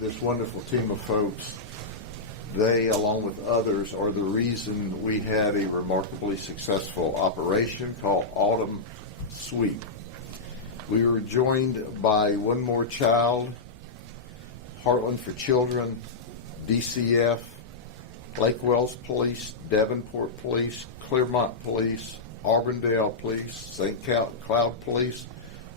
this wonderful team of folks. They, along with others, are the reason we had a remarkably successful operation called Autumn Sweep. We were joined by One More Child, Heartland for Children, DCF, Lake Wells Police, Devonport Police, Clearmont Police, Auburndale Police, St. Cloud Police,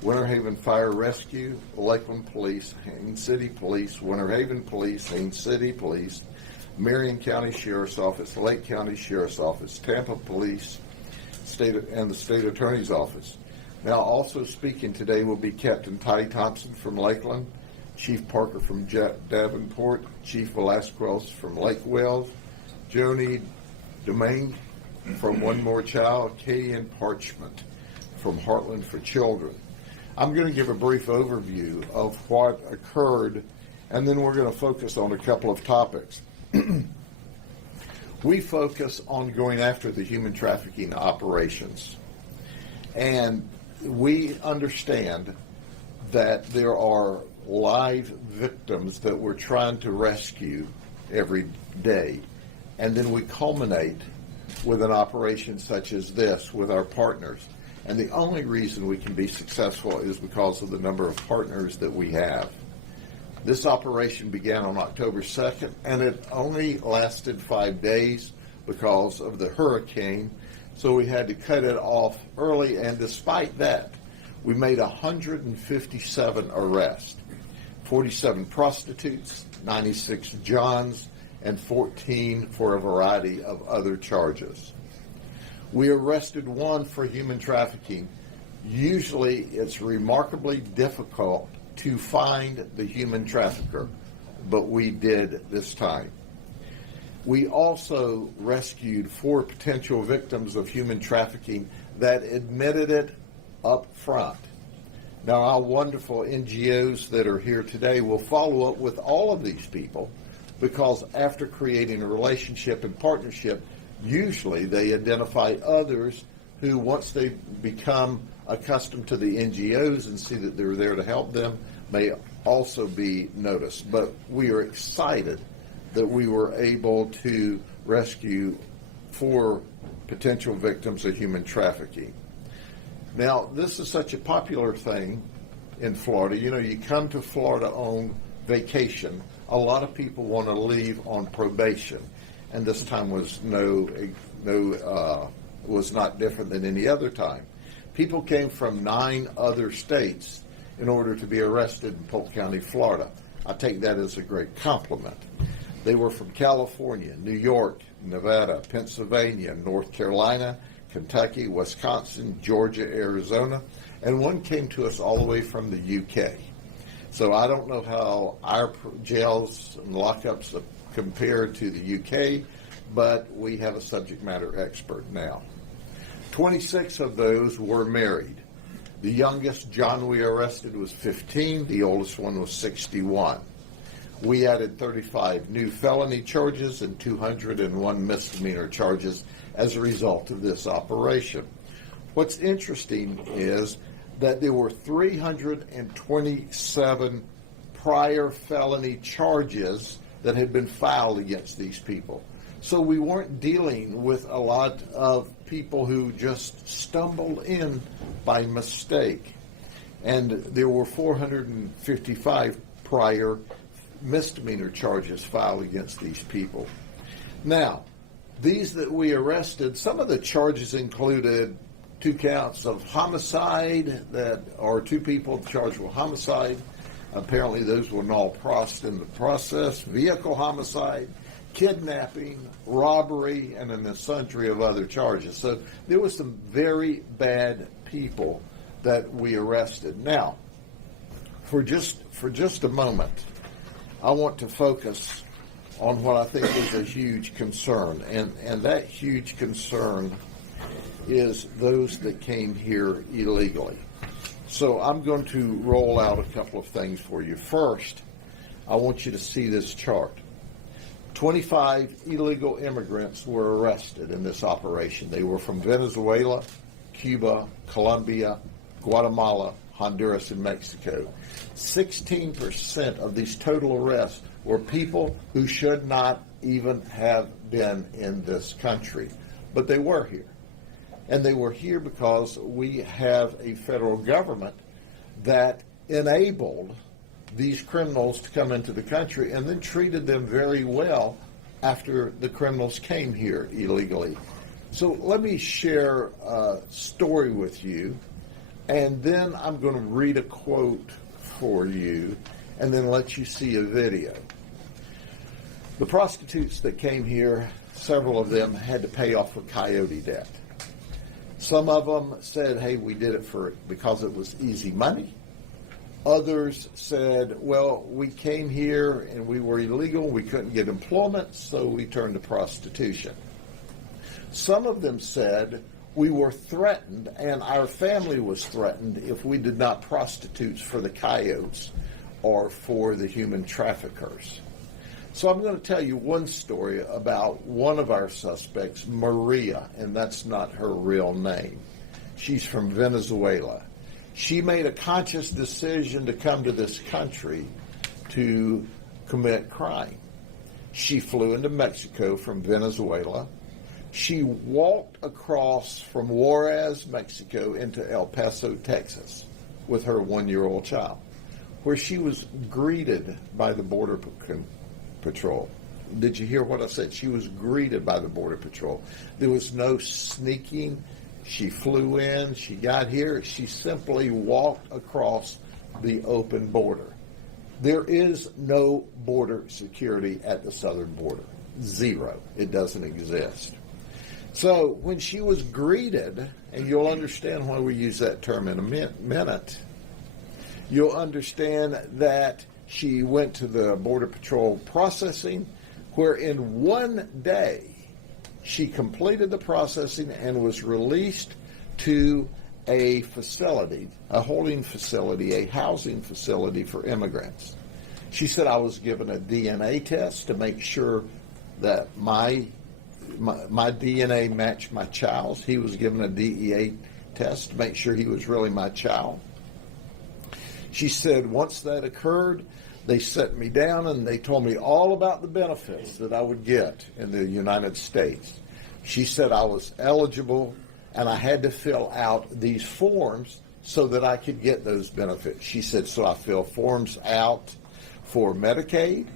Winter Haven Fire Rescue, Lakeland Police, Haines City Police, Winter Haven Police, Haines City Police, Marion County Sheriff's Office, Lake County Sheriff's Office, Tampa Police, and the State Attorney's Office. Now, also speaking today will be Captain Toddy Thompson from Lakeland, Chief Parker from Davenport, Chief Velasquez from Lake Wells, Joni Domingue from One More Child, Katie Ann Parchment from Heartland for Children. I'm going to give a brief overview of what occurred, and then we're going to focus on a couple of topics. We focus on going after the human trafficking operations, and we understand that there are live victims that we're trying to rescue every day, and then we culminate with an operation such as this with our partners. And the only reason we can be successful is because of the number of partners that we have. This operation began on October 2nd, and it only lasted 5 days because of the hurricane, so we had to cut it off early, and despite that, we made 157 arrests, 47 prostitutes, 96 Johns, and 14 for a variety of other charges. We arrested one for human trafficking. Usually it's remarkably difficult to find the human trafficker, but we did this time. We also rescued 4 potential victims of human trafficking that admitted it up front. Now, our wonderful NGOs that are here today will follow up with all of these people, because after creating a relationship and partnership, usually they identify others who, once they become accustomed to the NGOs and see that they're there to help them, may also be noticed. But we are excited that we were able to rescue 4 potential victims of human trafficking. Now, this is such a popular thing in Florida. You know, you come to Florida on vacation. A lot of people want to leave on probation, and this time was was not different than any other time. People came from 9 other states in order to be arrested in Polk County, Florida. I take that as a great compliment. They were from California, New York, Nevada, Pennsylvania, North Carolina, Kentucky, Wisconsin, Georgia, Arizona, and one came to us all the way from the UK. So I don't know how our jails and lockups compare to the UK, but we have a subject matter expert now. 26 of those were married. The youngest John we arrested was 15. The oldest one was 61. We added 35 new felony charges and 201 misdemeanor charges as a result of this operation. What's interesting is that there were 327 prior felony charges that had been filed against these people. So we weren't dealing with a lot of people who just stumbled in by mistake. And there were 455 prior misdemeanor charges filed against these people. Now, these that we arrested, some of the charges included 2 counts of homicide, that are 2 people charged with homicide. Apparently those were null prost in the process, vehicle homicide, kidnapping, robbery, and an sundry of other charges. So there was some very bad people that we arrested. Now, for just a moment, I want to focus on what I think is a huge concern, and that huge concern is those that came here illegally. So I'm going to roll out a couple of things for you. First, I want you to see this chart. 25 illegal immigrants were arrested in this operation. They were from Venezuela, Cuba, Colombia, Guatemala, Honduras, and Mexico. 16% of these total arrests were people who should not even have been in this country, but they were here. And they were here because we have a federal government that enabled these criminals to come into the country and then treated them very well after the criminals came here illegally. So let me share a story with you, and then I'm going to read a quote for you and then let you see a video. The prostitutes that came here, several of them had to pay off a coyote debt. Some of them said, hey, we did it because it was easy money. Others said, well, we came here and we were illegal, we couldn't get employment, so we turned to prostitution. Some of them said, we were threatened and our family was threatened if we did not prostitute for the coyotes or for the human traffickers. So I'm going to tell you one story about one of our suspects, Maria, and that's not her real name. She's from Venezuela. She made a conscious decision to come to this country to commit crime. She flew into Mexico from Venezuela. She walked across from Juarez, Mexico, into El Paso, Texas, with her one-year-old child, where she was greeted by the Border Patrol. Did you hear what I said? She was greeted by the Border Patrol. There was no sneaking. She flew in, she got here, she simply walked across the open border. There is no border security at the southern border. Zero. It doesn't exist. So when she was greeted, and you'll understand why we use that term in a minute, you'll understand that she went to the Border Patrol processing, where in one day she completed the processing and was released to a facility, a holding facility, a housing facility for immigrants. She said, I was given a DNA test to make sure that my DNA matched my child's. He was given a DEA test to make sure he was really my child. She said, once that occurred, they set me down and they told me all about the benefits that I would get in the United States. She said I was eligible and I had to fill out these forms so that I could get those benefits. She said, so I fill forms out for Medicaid,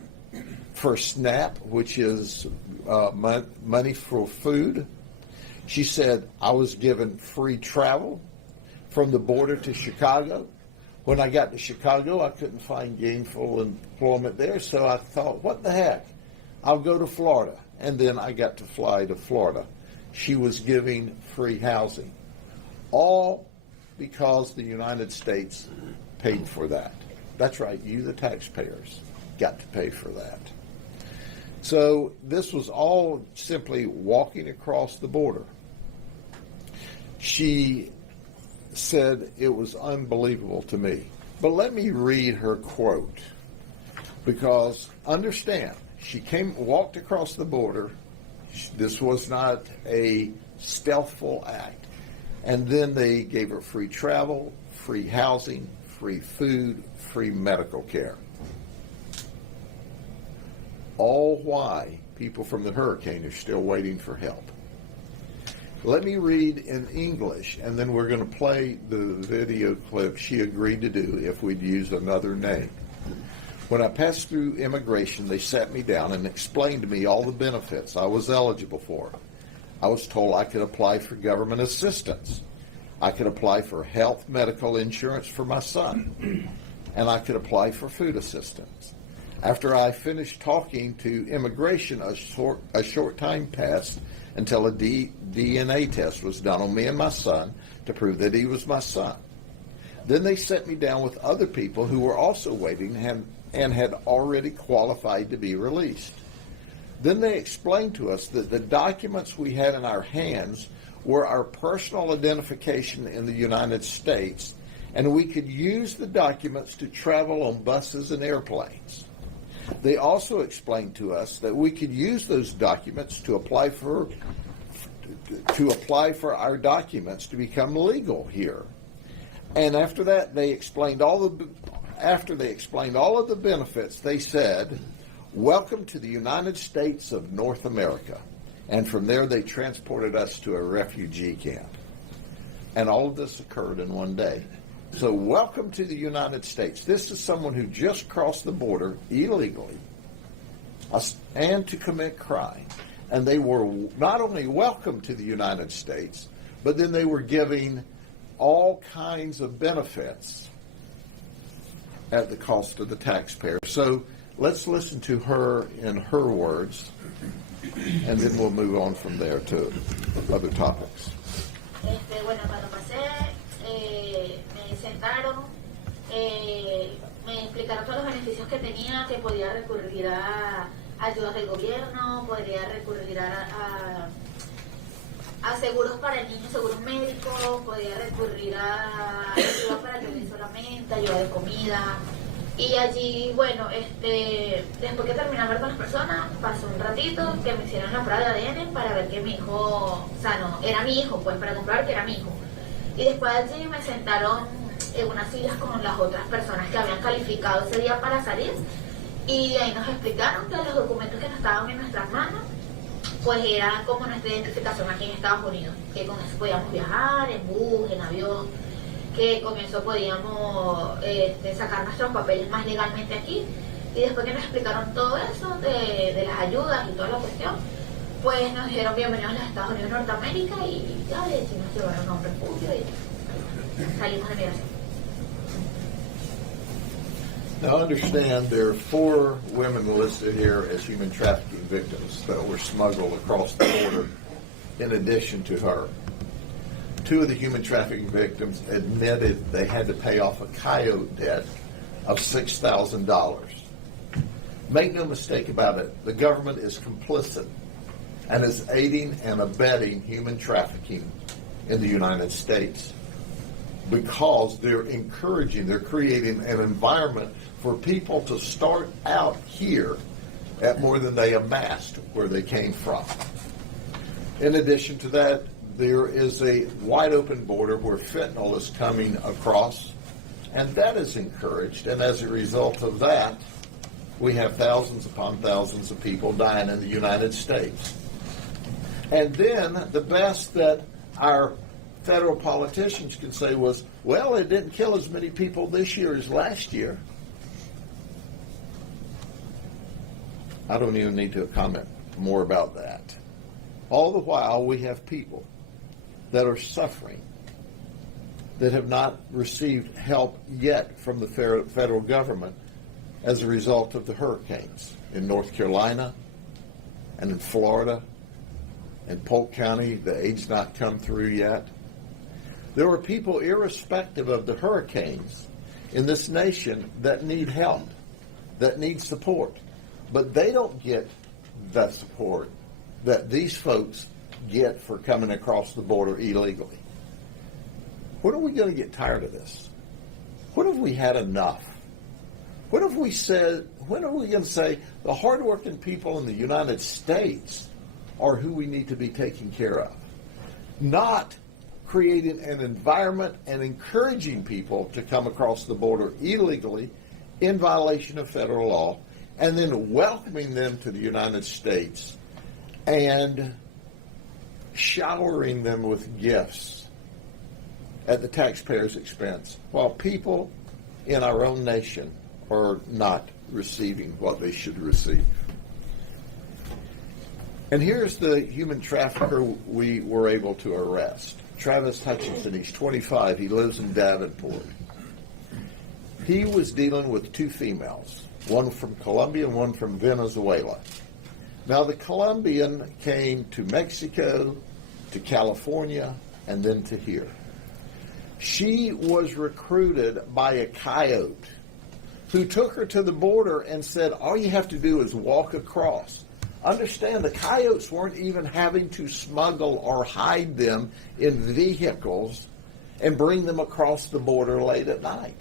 for SNAP, which is money for food. She said I was given free travel from the border to Chicago. When I got to Chicago, I couldn't find gainful employment there, so I thought, what the heck? I'll go to Florida. And then I got to fly to Florida. She was giving free housing. All because the United States paid for that. That's right, you, the taxpayers, got to pay for that. So this was all simply walking across the border. She said it was unbelievable to me. But let me read her quote, because understand, she walked across the border. This was not a stealthful act. And then they gave her free travel, free housing, free food, free medical care. All why people from the hurricane are still waiting for help. Let me read in English, and then we're going to play the video clip she agreed to do if we'd use another name. When I passed through immigration, they sat me down and explained to me all the benefits I was eligible for. I was told I could apply for government assistance. I could apply for health medical insurance for my son, and I could apply for food assistance. After I finished talking to immigration, a short time passed until a DNA test was done on me and my son to prove that he was my son. Then they set me down with other people who were also waiting and had already qualified to be released. Then they explained to us that the documents we had in our hands were our personal identification in the United States, and we could use the documents to travel on buses and airplanes. They also explained to us that we could use those documents to apply for our documents to become legal here. And after that, they explained after they explained all of the benefits, they said, "Welcome to the United States of North America." And from there, they transported us to a refugee camp. And all of this occurred in one day. So welcome to the United States. This is someone who just crossed the border illegally and to commit crime. And they were not only welcome to the United States, but then they were giving all kinds of benefits at the cost of the taxpayer. So let's listen to her in her words, and then we'll move on from there to other topics. Bueno, cuando pasé, me sentaron, me explicaron todos los beneficios que tenía, que podía recurrir a ayudas del gobierno, podría recurrir a seguros para el niño, seguros médicos, podía recurrir a ayuda para el bebé solamente, ayuda de comida. Y allí, bueno, después que terminé de hablar con las personas, pasó un ratito que me hicieron la prueba de ADN para ver que mi hijo, o sea, no, era mi hijo, pues para comprobar que era mi hijo. Y después allí me sentaron en unas sillas con las otras personas que habían calificado ese día para salir. Y ahí nos explicaron que los documentos que nos estaban en nuestras manos, pues era como nuestra identificación aquí en Estados Unidos, que con eso podíamos viajar en bus, en avión, que con eso podíamos sacar nuestros papeles más legalmente aquí. Y después que nos explicaron todo eso de las ayudas y toda la cuestión, pues nos dijeron bienvenidos a los Estados Unidos de Norteamérica y ya le decimos que llevaron a un refugio y salimos de migración. Now understand there are 4 women listed here as human trafficking victims that were smuggled across the border in addition to her. 2 of the human trafficking victims admitted they had to pay off a coyote debt of $6,000. Make no mistake about it, the government is complicit and is aiding and abetting human trafficking in the United States because they're creating an environment for people to start out here at more than they amassed where they came from. In addition to that, there is a wide open border where fentanyl is coming across, and that is encouraged. And as a result of that, we have thousands upon thousands of people dying in the United States. And then the best that our federal politicians can say was, well, it didn't kill as many people this year as last year. I don't even need to comment more about that. All the while, we have people that are suffering, that have not received help yet from the federal government as a result of the hurricanes in North Carolina and in Florida and Polk County. The aid's not come through yet. There are people, irrespective of the hurricanes, in this nation that need help, that need support, but they don't get that support that these folks get for coming across the border illegally. When are we going to get tired of this? When have we had enough? When are we going to say the hardworking people in the United States are who we need to be taking care of? Not creating an environment and encouraging people to come across the border illegally in violation of federal law, and then welcoming them to the United States and showering them with gifts at the taxpayer's expense, while people in our own nation are not receiving what they should receive. And here's the human trafficker we were able to arrest. Travis Hutchinson, he's 25, he lives in Davenport. He was dealing with 2 females, one from Colombia and one from Venezuela. Now the Colombian came to Mexico, to California, and then to here. She was recruited by a coyote who took her to the border and said, all you have to do is walk across. Understand, the coyotes weren't even having to smuggle or hide them in vehicles and bring them across the border late at night.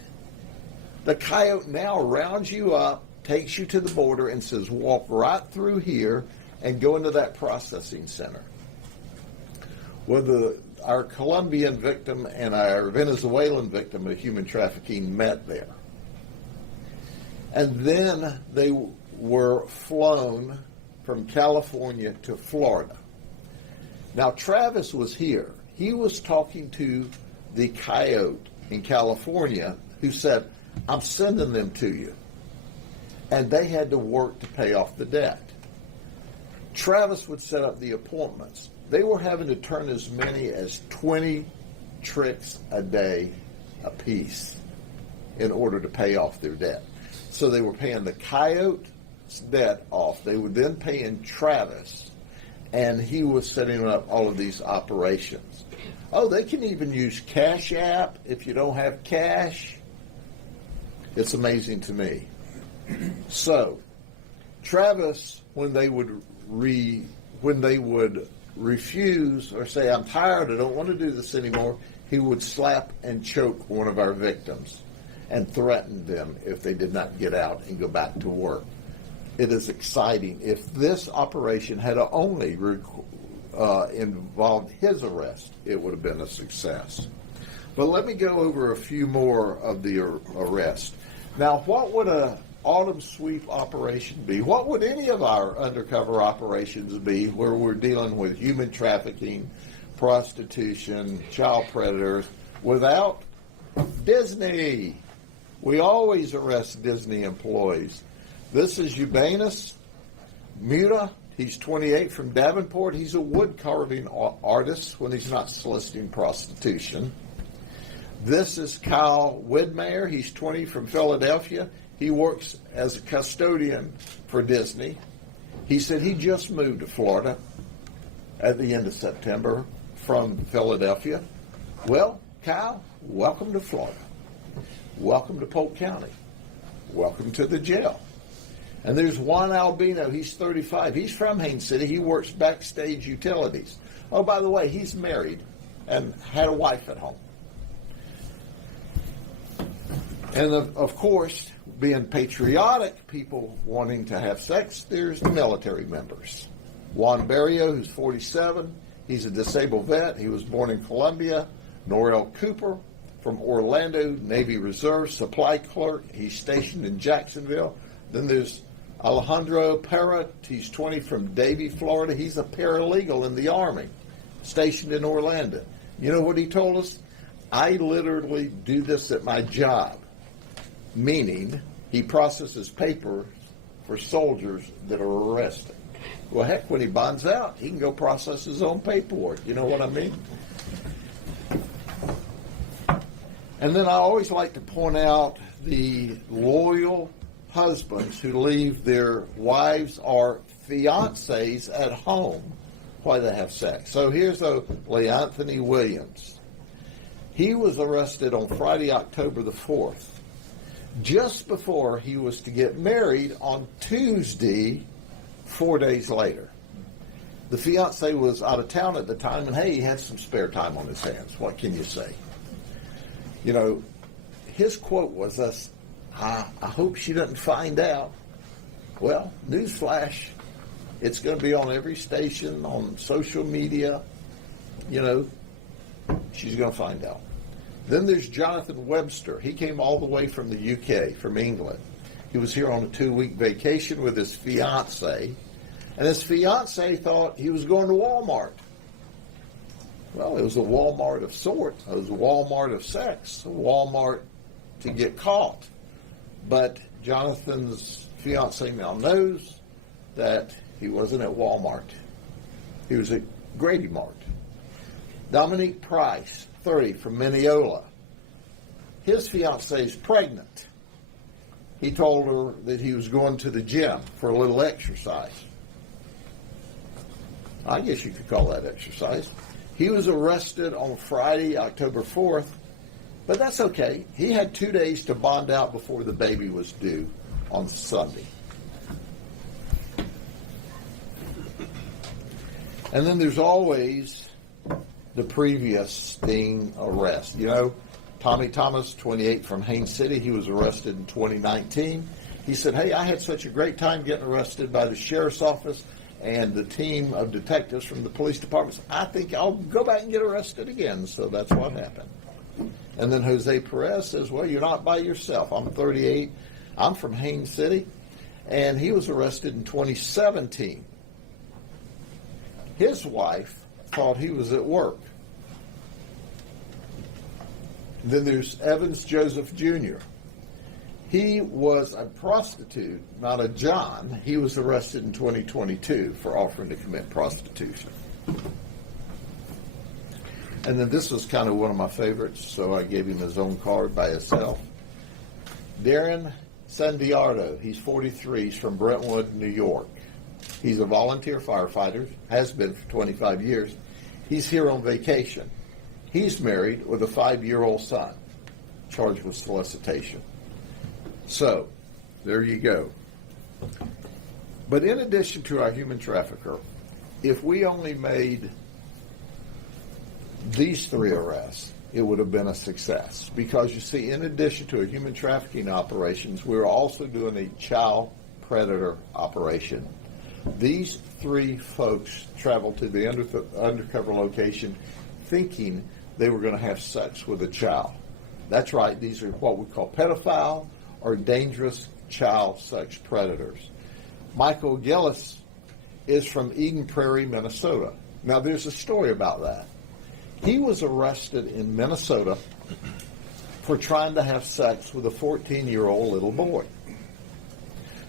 The coyote now rounds you up, takes you to the border, and says, walk right through here and go into that processing center. Well, our Colombian victim and our Venezuelan victim of human trafficking met there. And then they were flown from California to Florida. Now, Travis was here. He was talking to the coyote in California who said, I'm sending them to you. And they had to work to pay off the debt. Travis would set up the appointments. They were having to turn as many as 20 tricks a day apiece in order to pay off their debt. So they were paying the coyote's debt off. They were then paying Travis, and he was setting up all of these operations. Oh, they can even use Cash App if you don't have cash. It's amazing to me. So, Travis, when they would refuse or say, I'm tired, I don't want to do this anymore, he would slap and choke one of our victims and threaten them if they did not get out and go back to work. It is exciting. If this operation had only involved his arrest, it would have been a success. But let me go over a few more of the arrests. Now, what would a autumn sweep operation be? What would any of our undercover operations be where we're dealing with human trafficking, prostitution, child predators, without Disney? We always arrest Disney employees. This is Eubanus Muta. He's 28 from Davenport. He's a wood carving artist when he's not soliciting prostitution. This is Kyle Widmeyer. He's 20 from Philadelphia. He works as a custodian for Disney. He said he just moved to Florida at the end of September from Philadelphia. Well, Kyle, welcome to Florida. Welcome to Polk County. Welcome to the jail. And there's Juan Albino. He's 35. He's from Haines City. He works backstage utilities. Oh, by the way, he's married and had a wife at home. And of course, being patriotic, people wanting to have sex, there's the military members. Juan Barrio, who's 47, he's a disabled vet. He was born in Colombia. Norrell Cooper from Orlando, Navy Reserve, supply clerk. He's stationed in Jacksonville. Then there's Alejandro Parra. He's 20 from Davie, Florida. He's a paralegal in the Army, stationed in Orlando. You know what he told us? I literally do this at my job. Meaning, he processes papers for soldiers that are arrested. Well, heck, when he bonds out, he can go process his own paperwork. You know what I mean? And then I always like to point out the loyal husbands who leave their wives or fiancés at home while they have sex. So here's Lee Anthony Williams. He was arrested on Friday, October the 4th. Just before he was to get married on Tuesday, 4 days later. The fiance was out of town at the time, and hey, he had some spare time on his hands. What can you say? You know, his quote was, I hope she doesn't find out. Well, newsflash, it's going to be on every station, on social media. You know, she's going to find out. Then there's Jonathan Webster. He came all the way from the UK, from England. He was here on a 2-week vacation with his fiancée, and his fiancée thought he was going to Walmart. Well, it was a Walmart of sorts. It was a Walmart of sex, a Walmart to get caught. But Jonathan's fiancée now knows that he wasn't at Walmart. He was at Grady Mart. Dominique Price, 30, from Mineola. His fiancée is pregnant. He told her that he was going to the gym for a little exercise. I guess you could call that exercise. He was arrested on Friday, October 4th, but that's okay. He had 2 days to bond out before the baby was due on Sunday. And then there's always the previous sting arrest. You know, Tommy Thomas, 28, from Haines City, he was arrested in 2019. He said, hey, I had such a great time getting arrested by the sheriff's office. and the team of detectives from the police departments, I think I'll go back and get arrested again. So that's what happened. And then Jose Perez says, well, you're not by yourself. I'm 38. I'm from Haines City. And he was arrested in 2017. His wife thought he was at work. Then there's Evans Joseph Jr. He was a prostitute, not a John. He was arrested in 2022 for offering to commit prostitution. And then this was kind of one of my favorites, so I gave him his own card by himself. Darren Sandiardo, he's 43, he's from Brentwood, New York. He's a volunteer firefighter, has been for 25 years. He's here on vacation. He's married with a 5-year-old son, charged with solicitation. So, there you go. But in addition to our human trafficker, if we only made these 3 arrests, it would have been a success. Because you see, in addition to a human trafficking operations, we're also doing a child predator operation. These 3 folks traveled to the undercover location thinking they were going to have sex with a child. That's right, these are what we call pedophile or dangerous child sex predators. Michael Gillis is from Eden Prairie, Minnesota. Now, there's a story about that. He was arrested in Minnesota for trying to have sex with a 14-year-old little boy.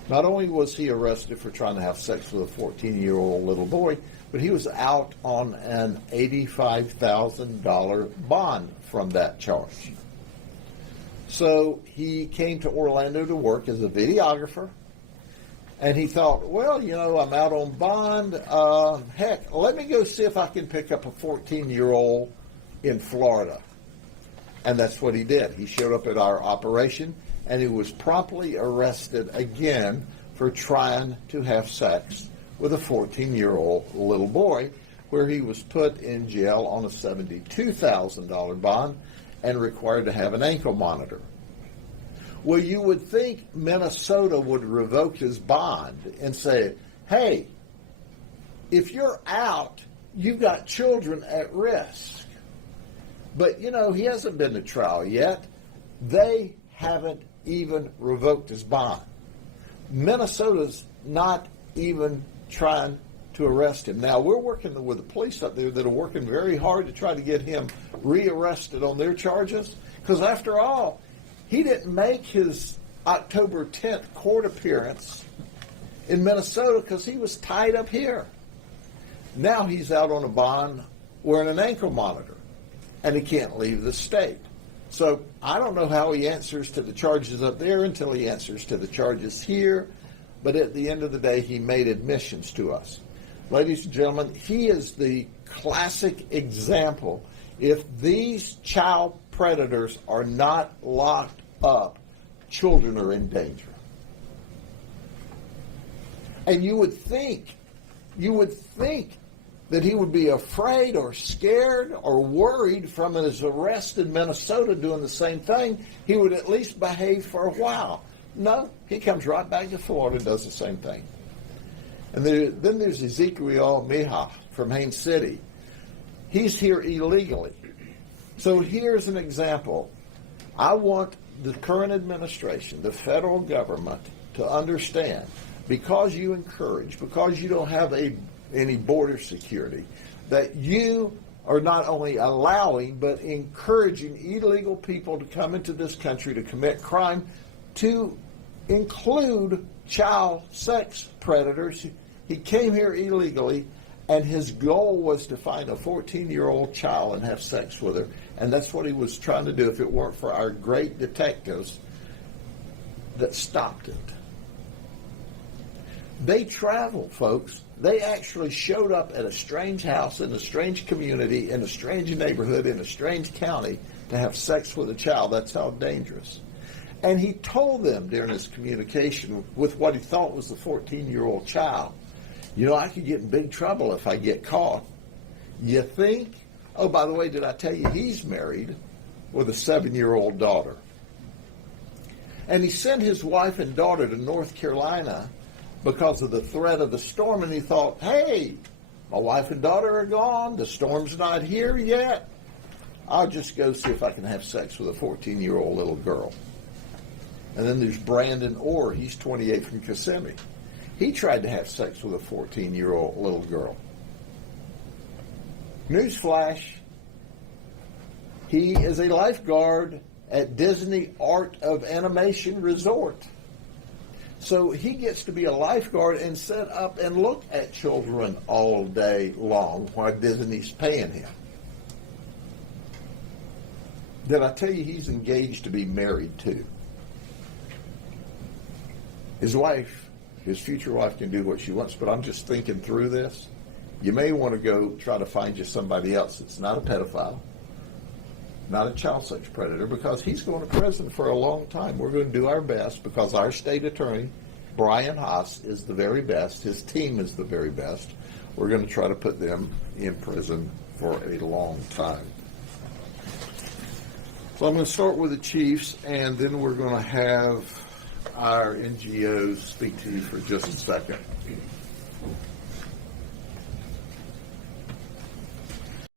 Not only was he arrested for trying to have sex with a 14-year-old little boy, but he was out on an $85,000 bond from that charge. So he came to Orlando to work as a videographer, and he thought, well, you know, I'm out on bond. Heck, let me go see if I can pick up a 14-year-old in Florida. And that's what he did. He showed up at our operation, and he was promptly arrested again for trying to have sex with a 14-year-old little boy, where he was put in jail on a $72,000 bond and required to have an ankle monitor. Well, you would think Minnesota would revoke his bond and say, hey, if you're out, you've got children at risk. But, you know, he hasn't been to trial yet. They haven't even revoked his bond. Minnesota's not even trying to arrest him. Now, we're working with the police up there that are working very hard to try to get him rearrested on their charges, because after all, he didn't make his October 10th court appearance in Minnesota because he was tied up here. Now he's out on a bond wearing an ankle monitor, and he can't leave the state. So I don't know how he answers to the charges up there until he answers to the charges here, but at the end of the day, he made admissions to us. Ladies and gentlemen, he is the classic example. If these child predators are not locked up, children are in danger. And you would think that he would be afraid or scared or worried from his arrest in Minnesota doing the same thing. He would at least behave for a while. No, he comes right back to Florida and does the same thing. And then there's Ezekiel Mija from Haines City. He's here illegally. So here's an example. I want the current administration, the federal government, to understand, because you encourage, because you don't have any border security, that you are not only allowing but encouraging illegal people to come into this country to commit crime, to include child sex predators. He came here illegally, and his goal was to find a 14-year-old child and have sex with her, and that's what he was trying to do if it weren't for our great detectives that stopped it. They traveled, folks. They actually showed up at a strange house in a strange community, in a strange neighborhood, in a strange county to have sex with a child. That's how dangerous. And he told them during his communication with what he thought was the 14-year-old child, you know, I could get in big trouble if I get caught. You think? Oh, by the way, did I tell you he's married with a 7-year-old daughter? And he sent his wife and daughter to North Carolina because of the threat of the storm, and he thought, hey, my wife and daughter are gone, the storm's not here yet, I'll just go see if I can have sex with a 14-year-old little girl. And then there's Brandon Orr, he's 28 from Kissimmee. He tried to have sex with a 14-year-old little girl. Newsflash, he is a lifeguard at Disney Art of Animation Resort. So he gets to be a lifeguard and sit up and look at children all day long while Disney's paying him. Did I tell you he's engaged to be married too? His wife, his future wife, can do what she wants, but I'm just thinking through this. You may want to go try to find you somebody else that's not a pedophile, not a child sex predator, because he's going to prison for a long time. We're going to do our best, because our state attorney, Brian Haas, is the very best. His team is the very best. We're going to try to put them in prison for a long time. So I'm going to start with the chiefs, and then we're going to have our NGOs speak to you for just a second.